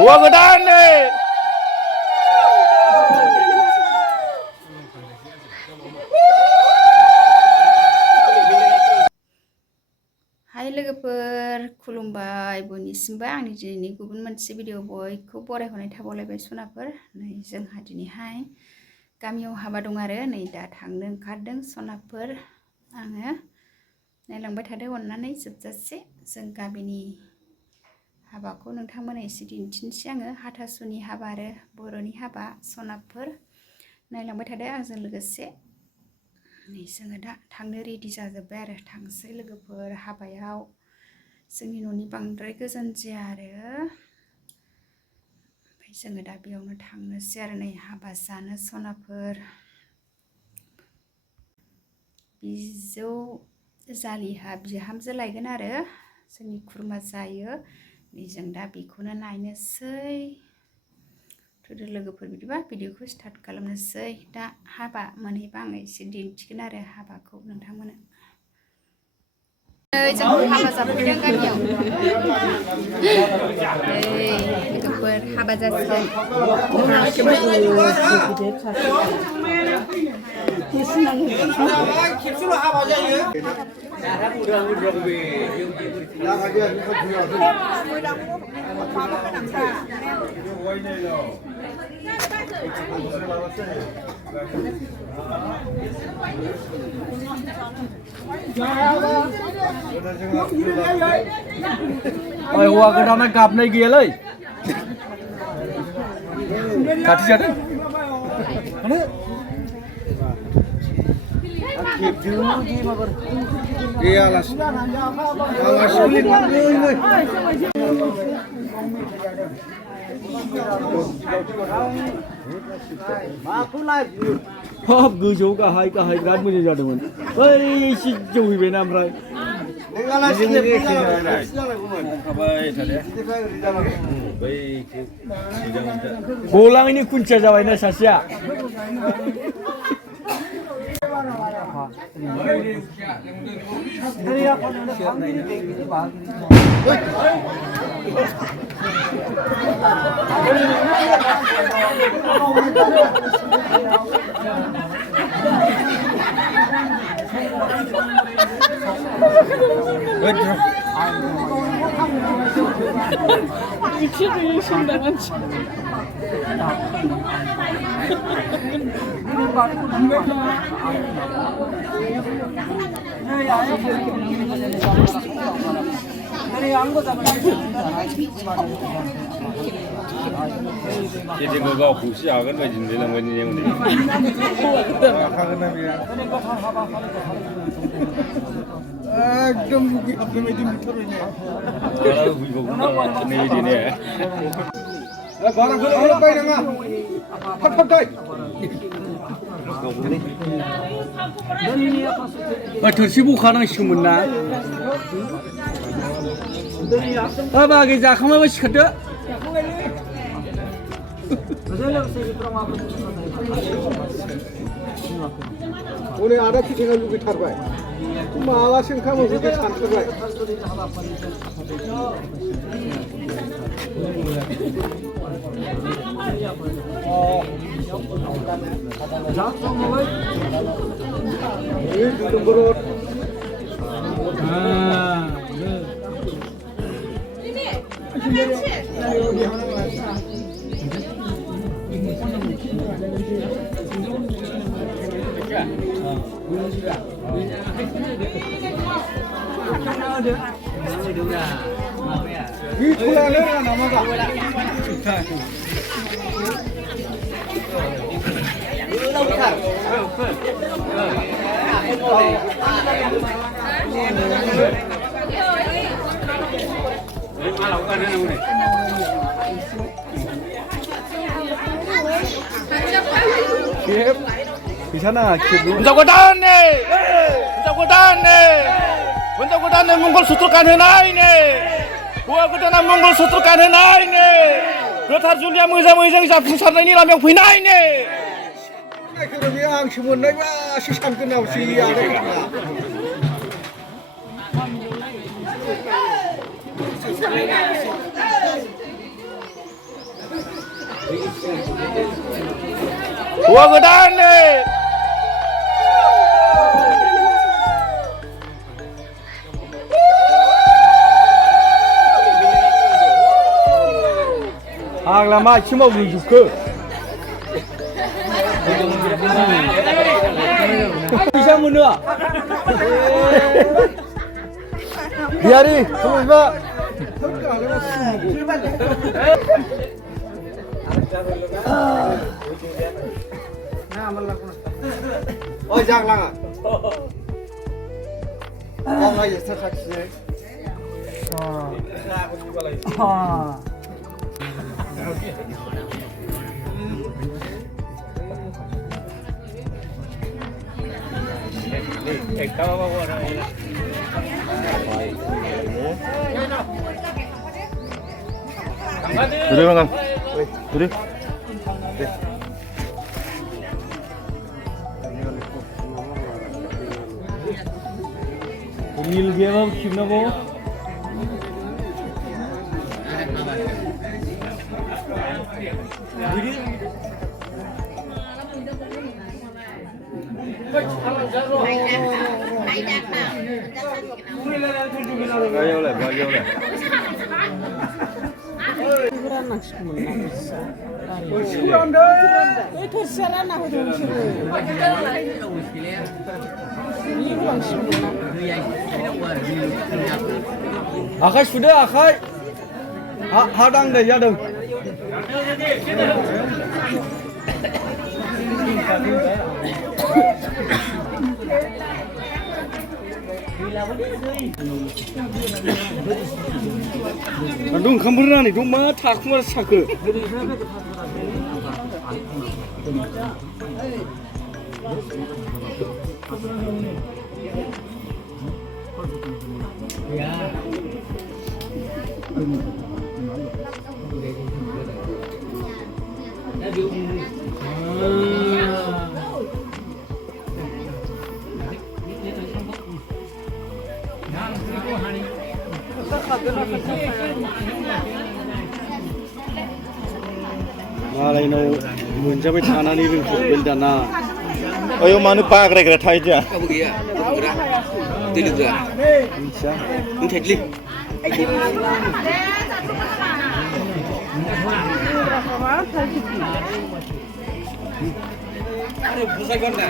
हौवा गोदान नै हाय लोगोफोर खुलुमबाय बयनिसिमबो आंनि दिनैनि गुबुन मोनसे भिडिअ बयखौ बरायहरनाय थाबावलायबाय सनाफोर नै जोंहा दिनैहाय गामियाव हाबा दं आरो नै दा थांनो ओंखारदों सनाफोर आङो नायलांबाय थादो अननानै जोबजासे जों गामिनि हाबाखौ नोंथांमोननो एसे दिन्थिनोसै आङो हाथासुनि हाबा आरो बर'नि हाबा सनाफोर नायलांबाय थादो आंजों लोगोसे नै जोङो दा थांनो रेडि जाजोब्बाय आरो थांसै लोगोफोर हाबायाव जोंनि न'नि बांद्राय गोजान जाया आरो ओमफ्राय जोङो दा बेयावनो थांनोसै आरो नै हाबा जानो सनाफोर बिजौ जालिहा बिहामजो लायगोन आरो जोंनि खुरमा जायो जों दा बेखौनो नायनोसै थुदो लोगोफोर बिदिबा भिडिअखौ स्टार्ट खालामनोसै दा हाबा मोनहैबा आङो एसे दिन्थिगोन आरो हाबाखौ नोंथांमोननो जों हाबा जाफैदों गामियाव लोगोफोर हाबा जासिगोन खेबसेल' हाबा जायो हौवा गोदाना गाबनाय गैयालै खाथि जादों हाब गोजौ गाहाय गाहाय बिराद मोजां जादोंमोन बै एसे जौहैबायना ओमफ्राय गलाङैनो खुन्थिया जाबायना सासेया Jadi gak fungsi akan baca jendela ini yang ini. Ekdom buki apa macam itu ni? Kalau buki bukan ni ni. Barang kalau bayi nama, pat bayi. Tersi bukan yang semuna. Apa lagi jakham apa sih kata? उन्हें आधा की जगह लुकी ठर पाए माला सिंखा मुझे के शांत पाए ये number Sana Hinjaw godan nih, hinjaw godan nih Mongol suturkan henai nih, hौवा गोदाना मंगल सुत्रkan henai nih, गोथार जुलिया मोजां जाफुंसारनायनि लामायाव फैनाय nih. Kalau yang sebenarnya masih sampai nafsi ada. हौवा गोदान नै आग्ला मा एसे मावजोबखो फैसा मोनो बियारि समझबा ओइ जागलाङा मावनाय एसे खाथियै Duduk bang, duduk. Reel game अब खिच्न भयो आखाइ सुदो आखाइ हा दांनाय जादों Aduh, kamburan itu mah tak mau sakit. मालायनाव मोनजाबाय थानानै रोंथारबाय दाना Ayo mana bagra थायो Kamu gaya, itu juga. मिथिया Ini tadi. Aduh, busai kona.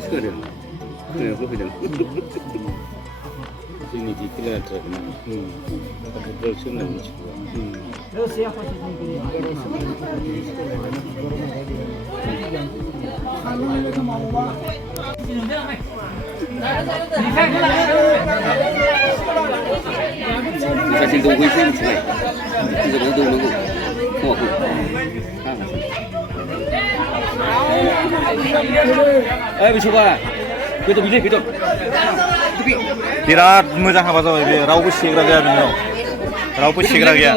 Sekarang, ni aku bilang. Ini di Kelantan. Betul sunnah macam. Kasih tunggu isi macam. Jangan tunggu. Mau aku. Eh, bisa Betul pilih, betul. Birat मोजां हाबा जाबाय बे रावबो सेग्रा गैया बिनियाव रावबो सेग्रा गैया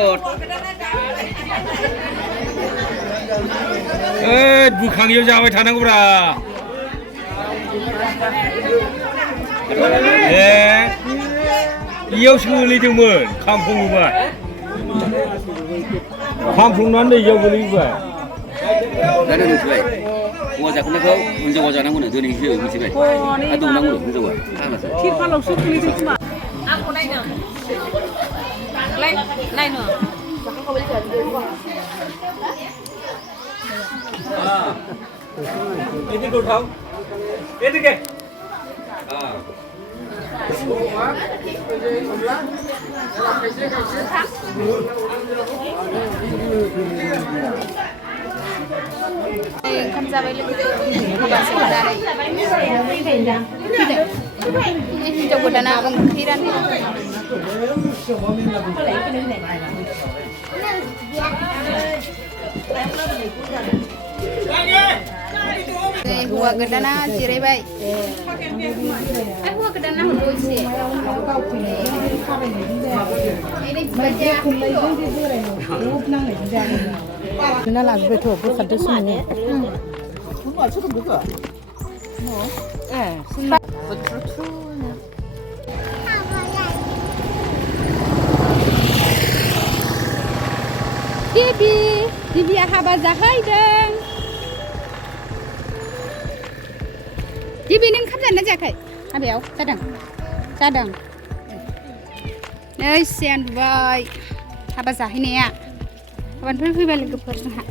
बुखांयाव जाबाय थानांगौब्रा इयाव सोलैदोंमोन खामफुङोबा खामफुंनानै इयाव गोलैबाय Ada nusulai. Wajaknya kau menjawab wajah nanggung itu nih sih mesti baik. Atau nanggung menjawab. Kita kalau suku itu cuma. Aku naik no. Naik no. ini kau tahu ini ke ओंखाम जाबाय लोगोफोर हाबासो जानाय हिनजाव गोदाना ओंख्रि रानदों हौवा गोदाना जिरायबाय हौवा गोदाना हरदो एसे ना लाबोबायथ' बोखारदो सुनो Bibiया हाबा जाहैदों बिबि नों ओंखाम जादोंना जायाखै हाबायाव जादों नै सियान बुबाय हाबा जाहैनाया हाबानिफ्राय फैबाय लोगोफोर जोंहा